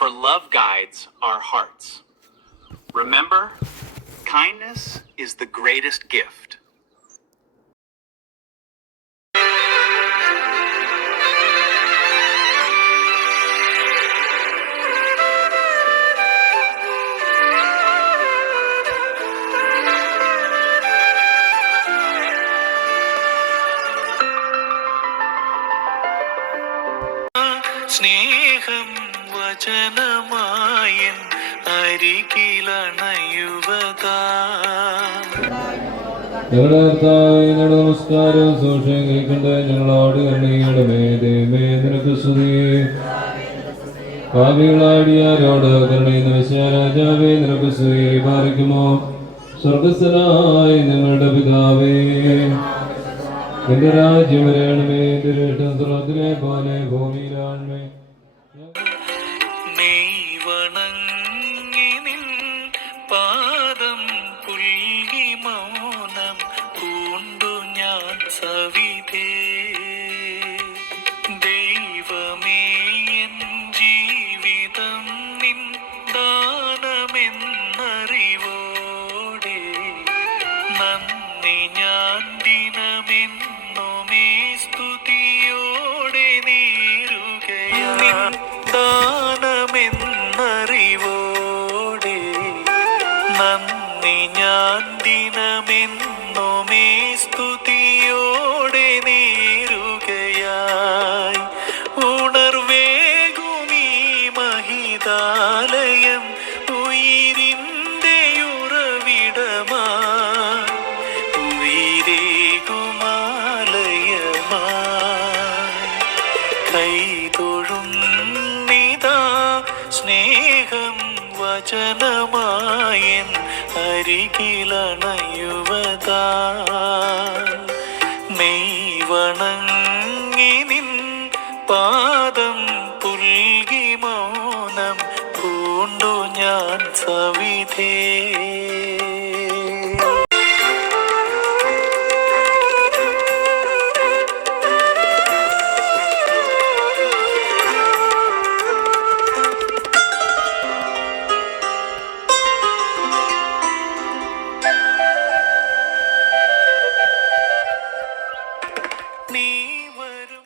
for love guides our hearts. Remember, kindness is the greatest gift. സ്നേഹം വചനമായൻ അരികിലണയുവതാ. ഞങ്ങളുടെ കർത്താവേ, ഞങ്ങളുടെ നമസ്കാരം സൂക്ഷ്യം കേൾക്കണ്ട ഞങ്ങളോട് കരുണയുടെ ദൈവമേ നിനക്ക് സ്തുതി. പാപികളാടിയാരോട് കരുണയുന്ന വിശ്വരാജാവേ നിനക്ക് സ്തുതി. പാലിക്കുമോ സ്വർഗസ്ഥനായ ഞങ്ങളുടെ പിതാവേ, നിന്റെ രാജ്യം വരണമേ, നിന്റെ ഇഷ്ടം സ്വർഗ്ഗത്തിലെ പോലെ ഭൂമിയിലാണമേ. മെയ് വണങ്ങി നിൻ പാദം പുൽകി മൗനം പൂണ്ടു ഞാൻ സവിധേ. ദൈവമേ, എൻ ജീവിതം നിൻ ദാനമെന്നറിവോടെ നന്ദി ഞാൻ ദിനമെന്നുമേ സ്തുതിയോടെ നേരുകയാൽ. ദാനമെന്നറിവോടെ നന്ദി ഞാൻ ദിനമെന്നുമേ സ്തുതിയോടെ നേരുകയായി. ഉണർവേകുമീ മഹിതാലയം ഉയിരിൻ്റെ ഉറവിടമായി, ഉയിരേകുമാലയമായി കൈതൊഴുന്നിതാ. സ്നേഹം വചനമായൻ അരികിലണയുവതാ. മെയ് വണങ്ങി നിൻ പാദം പുൽകി മൗനം പൂണ്ടു ഞാൻ സവിധേ. നീ വരും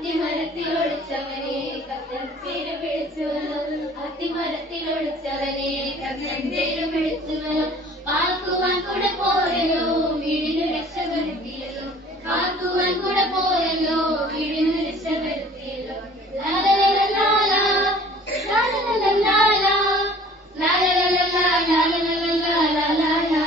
അത്തിമരത്തിൽ ഒളിച്ചവനെ കത്തൻ പേര് വിളിച്ചുവല്ലോ അത്തിമരത്തിൽ ഒളിച്ചവനെ കത്തൻ പേര് വിളിച്ചുവല്ലോ പാർക്കുവാൻ കൂടെ പോരല്ലോ വീടിന് രക്ഷ വരുത്തിയല്ലോ പാർക്കുവാൻ കൂടെ പോരല്ലോ വീടിന് രക്ഷ വരുത്തിയല്ലോ ലാലലലാലാ ലാലലലാലാ ലാലലലാലാ ലാലലലാലാ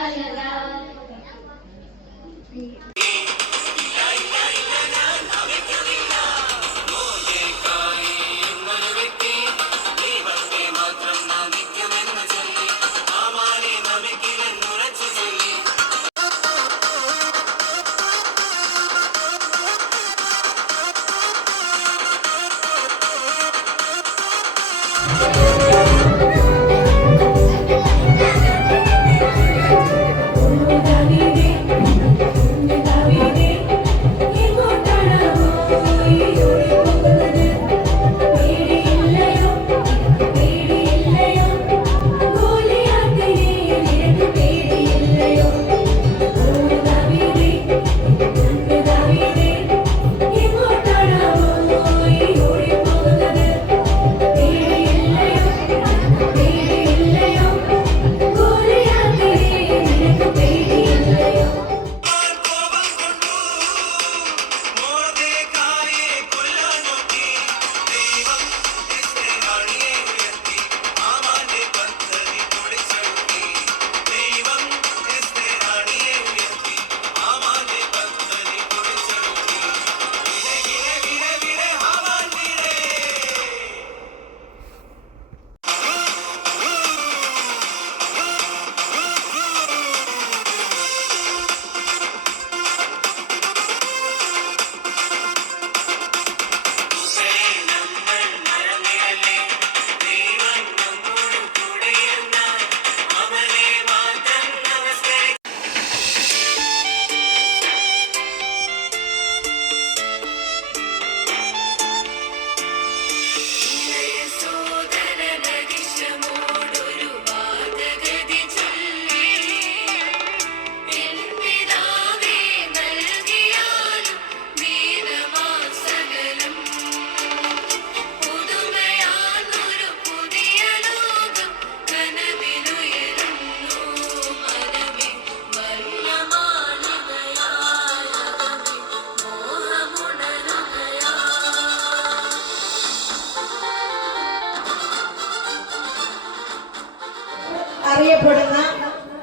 അറിയപ്പെടുന്ന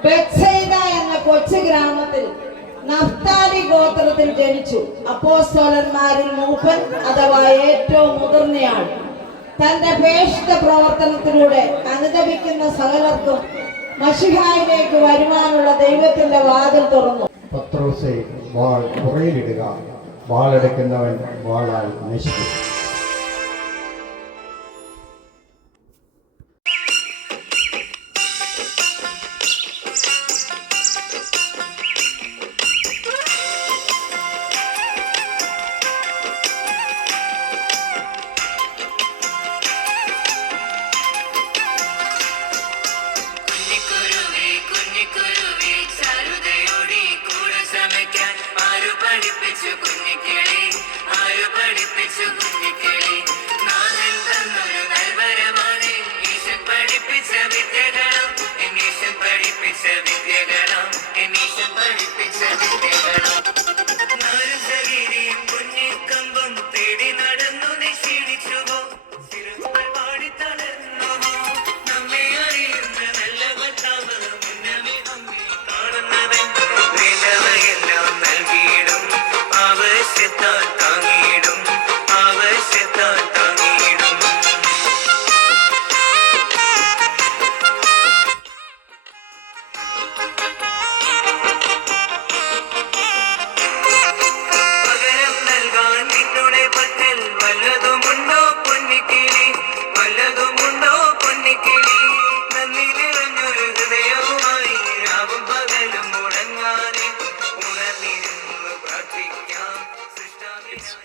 ബെത്സൈദ എന്ന കൊച്ചു ഗ്രാമത്തിൽ നഫ്താലി ഗോത്രത്തിൽ ജനിച്ചു. അപ്പോസ്തലന്മാരിൽ മൂപ്പൻ അഥവാ ഏറ്റവും മുതിർന്നയാൾ തന്റെ ഭേഷിത പ്രവർത്തനത്തിലൂടെ അനുദപിക്കുന്ന സകലർക്കും മശിഹായിലേക്ക് വരുവാനുള്ള ദൈവത്തിന്റെ വാതിൽ തുറന്നു. പത്രോസേ, വാൾ പുറയിലിടുക, വാളെടുക്കുന്നവൻ വാളാൽ നശിക്കും.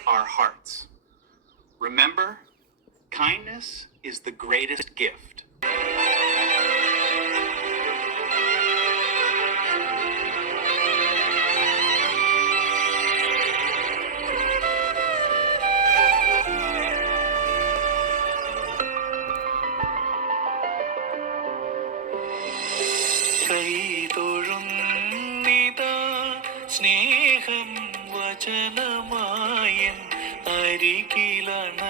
Our hearts. Remember, kindness is the greatest gift. വചനമായൻ അരികിലണയുവതാ